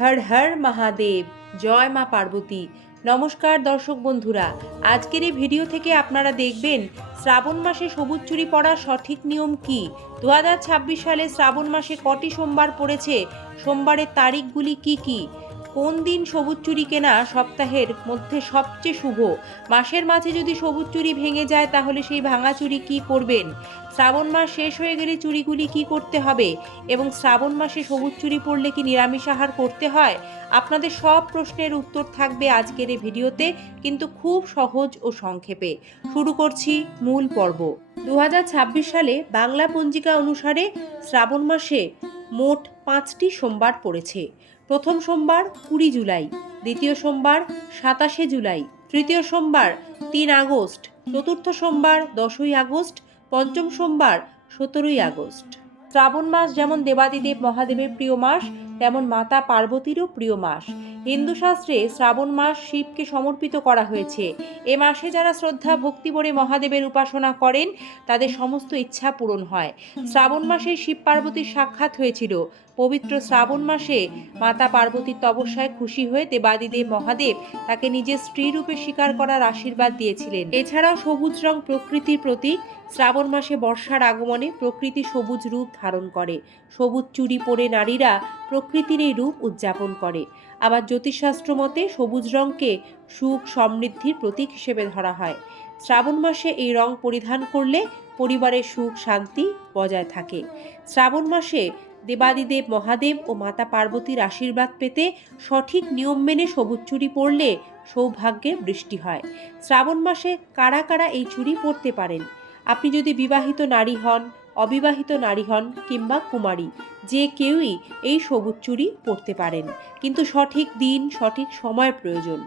হর হর মহাদেব, জয় মা পার্বতী। নমস্কার দর্শক বন্ধুরা, আজকের এই ভিডিও থেকে আপনারা দেখবেন শ্রাবণ মাসে সবুজ চুড়ি পরার সঠিক নিয়ম কি। 2026 সালে শ্রাবণ মাসে কটি সোমবার পড়েছে, সোমবারের তারিখগুলি কি কি, কোন দিন সবুজ চুড়ি কেনা সপ্তাহের মধ্যে সবচেয়ে শুভ, মাসের মাঝে যদি সবুজ চুড়ি ভেঙে যায় তাহলে সেই ভাঙা চুড়ি কি করবেন, শ্রাবণ মাস শেষ হয়ে গেলে চুড়িগুলি কি করতে হবে, এবং শ্রাবণ মাসে সবুজ চুড়ি পরলে কি নিরামিষ আহার করতে হয়। আপনাদের সব প্রশ্নের উত্তর থাকবে আজকের এই ভিডিওতে, কিন্তু খুব সহজ ও সংক্ষেপে। শুরু করছি মূল পর্ব। 2026 সালে বাংলা পঞ্জিকা অনুসারে শ্রাবণ মাসে মোট 5টি সোমবার পড়েছে। প্রথম সোমবার 20 জুলাই, দ্বিতীয় সোমবার 27 জুলাই, তৃতীয় সোমবার 3 আগস্ট, চতুর্থ সোমবার 10ই আগস্ট, পঞ্চম সোমবার 17ই আগস্ট। শ্রাবণ মাস যেমন দেবাদিদেব মহাদেবের প্রিয় মাস, তেমন মাতা পার্বতীরও প্রিয় মাস। হিন্দু শাস্ত্রে শ্রাবণ মাস শিবকে সমর্পিত করা হয়েছে। এ মাসে যারা শ্রদ্ধা ভক্তি ভরে মহাদেবের উপাসনা করেন তাদের সমস্ত ইচ্ছা পূরণ হয়। শ্রাবণ মাসে শিব পার্বতীর সাক্ষাৎ হয়েছিল। পবিত্র শ্রাবণ মাসে মাতা পার্বতীর তপস্যায় খুশি হয়ে দেবাদিদেব মহাদেব তাকে নিজের স্ত্রী রূপে স্বীকার করার আশীর্বাদ দিয়েছিলেন। এছাড়াও সবুজ রং প্রকৃতির প্রতীক। শ্রাবণ মাসে বর্ষার আগমনে প্রকৃতি সবুজ রূপ ধারণ করে। সবুজ চুড়ি পরে নারীরা প্রকৃতির এই রূপ উদযাপন করে। আবার জ্যোতিষশাস্ত্র মতে সবুজ রঙকে সুখ সমৃদ্ধির প্রতীক হিসেবে ধরা হয়। শ্রাবণ মাসে এই রং পরিধান করলে পরিবারের সুখ শান্তি বজায় থাকে। শ্রাবণ মাসে দেবাদিদেব মহাদেব ও মাতা পার্বতীর আশীর্বাদ পেতে সঠিক নিয়ম মেনে সবুজ চুড়ি পরলে সৌভাগ্যের বৃষ্টি হয়। শ্রাবণ মাসে কারা কারা এই চুড়ি পরতে পারেন? আপনি যদি বিবাহিত নারী হন, অবিবাহিত নারী হন কিংবা কুমারী, যে কেউই এই সবুজ চুড়ি পরতে পারেন, কিন্তু সঠিক দিন সঠিক সময় প্রয়োজন।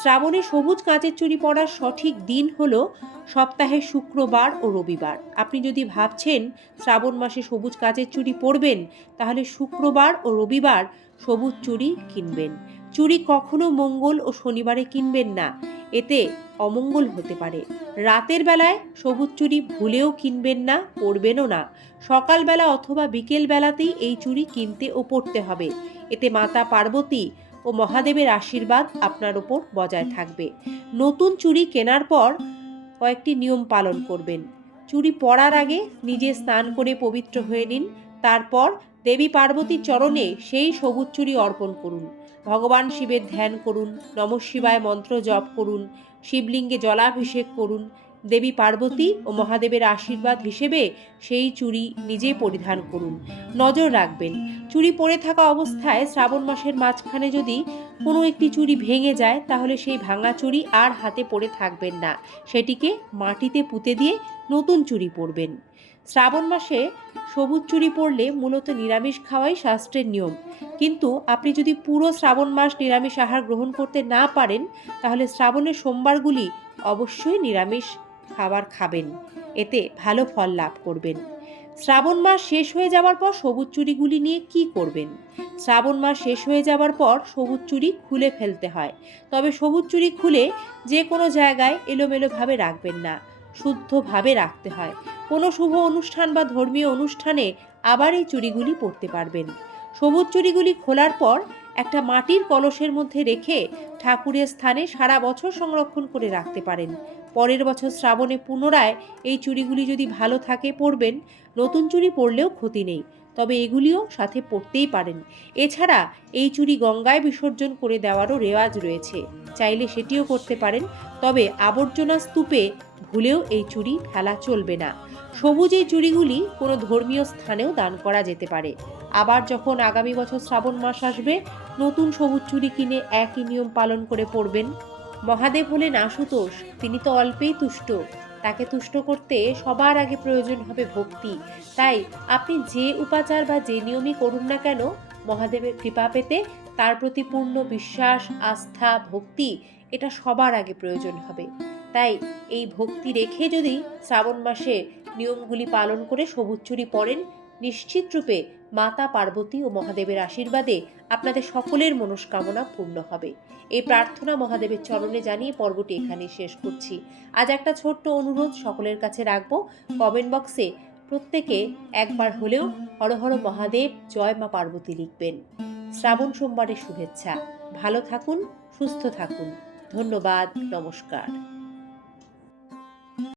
শ্রাবণে সবুজ কাঁচের চুড়ি পরার সঠিক দিন হলো সপ্তাহের শুক্রবার ও রবিবার। আপনি যদি ভাবছেন শ্রাবণ মাসে সবুজ কাঁচের চুড়ি পরবেন, তাহলে শুক্রবার ও রবিবার সবুজ চুড়ি কিনবেন। চুড়ি কখনো মঙ্গল ও শনিবারে কিনবেন না, এতে অমঙ্গল হতে পারে। রাতের বেলায় সবুজ চুড়ি ভুলেও কিনবেন না, পরবেনও না। সকালবেলা অথবা বিকেল বেলাতেই এই চুড়ি কিনতে ও পরতে হবে। এতে মাতা পার্বতী ও মহাদেবের আশীর্বাদ আপনার ওপর বজায় থাকবে। নতুন চুড়ি কেনার পর কয়েকটি নিয়ম পালন করবেন। চুড়ি পরার আগে নিজে স্নান করে পবিত্র হয়ে নিন। তারপর দেবী পার্বতীর চরণে সেই সবুজ চুড়ি অর্পণ করুন। ভগবান শিবের ধ্যান করুন, নমঃ শিবায় মন্ত্র জপ করুন, শিবলিঙ্গে জলাভিষেক করুন। দেবী পার্বতী ও মহাদেবের আশীর্বাদ হিসেবে সেই চুড়ি নিজে পরিধান করুন। নজর রাখবেন, চুড়ি পরে থাকা অবস্থায় শ্রাবণ মাসের মাঝখানে যদি কোনো একটি চুড়ি ভেঙে যায়, তাহলে সেই ভাঙা চুড়ি আর হাতে পড়ে থাকবেন না, সেটিকে মাটিতে পুঁতে দিয়ে নতুন চুড়ি পরবেন। শ্রাবণ মাসে সবুজ চুড়ি পরলে মূলত নিরামিষ খাওয়াই শাস্ত্রের নিয়ম, কিন্তু আপনি যদি পুরো শ্রাবণ মাস নিরামিষ আহার গ্রহণ করতে না পারেন, তাহলে শ্রাবণের সোমবারগুলি অবশ্যই নিরামিষ খাবার খাবেন, এতে ভালো ফল লাভ করবেন। শ্রাবণ মাস শেষ হয়ে যাওয়ার পর সবুজ চুড়িগুলি নিয়ে কি করবেন? শ্রাবণ মাস শেষ হয়ে যাওয়ার পর সবুজ চুড়ি খুলে ফেলতে হয়। তবে সবুজ চুড়ি খুলে যে কোনো জায়গায় এলোমেলোভাবে রাখবেন না, শুদ্ধভাবে রাখতে হয়। কোনো শুভ অনুষ্ঠান বা ধর্মীয় অনুষ্ঠানে আবার এই চুড়িগুলি পরতে পারবেন। সবুজ চুড়িগুলি খোলার পর একটা মাটির কলসের মধ্যে রেখে ঠাকুরের স্থানে সারা বছর সংরক্ষণ করে রাখতে পারেন। পরের বছর শ্রাবণে পুনরায় এই চুড়িগুলি যদি ভালো থাকে পরবেন। নতুন চুড়ি পরলেও ক্ষতি নেই, তবে এগুলিও সাথে পরতেই পারেন। এছাড়া এই চুড়ি গঙ্গায় বিসর্জন করে দেওয়ারও রেওয়াজ রয়েছে, চাইলে সেটিও করতে পারেন। তবে আবর্জনা স্তূপে ভুলেও এই চুড়ি ফেলা চলবে না। সবুজ এই চুড়িগুলি কোনো ধর্মীয় স্থানেও দান করা যেতে পারে। আবার যখন আগামী বছর শ্রাবণ মাস আসবে, নতুন সবুজ চুড়ি কিনে একই নিয়ম পালন করে পরবেন। মহাদেব হলেন আশুতোষ, তিনি তো অল্পেই তুষ্ট। তাকে তুষ্ট করতে সবার আগে প্রয়োজন হবে ভক্তি। তাই আপনি যে উপাচার বা যে নিয়মই করুন না কেন, মহাদেবের কৃপা পেতে তার প্রতি পূর্ণ বিশ্বাস, আস্থা, ভক্তি এটা সবার আগে প্রয়োজন হবে। তাই এই ভক্তি রেখে যদি শ্রাবণ মাসে নিয়মগুলি পালন করে সবুজ চুড়ি পরেন, নিশ্চিত রূপে মাতা পার্বতী ও মহাদেবের আশীর্বাদে আপনাদের সকলের মনস্কামনা পূর্ণ হবে। এই প্রার্থনা মহাদেবের চরণে জানিয়ে পর্বটি এখানে শেষ করছি। আজ একটা ছোট্ট অনুরোধ সকলের কাছে রাখবো, কমেন্ট বক্সে প্রত্যেকে একবার হলেও হর হর মহাদেব জয় মা পার্বতী লিখবেন। শ্রাবণ সোমবারের শুভেচ্ছা। ভালো থাকুন, সুস্থ থাকুন। ধন্যবাদ, নমস্কার।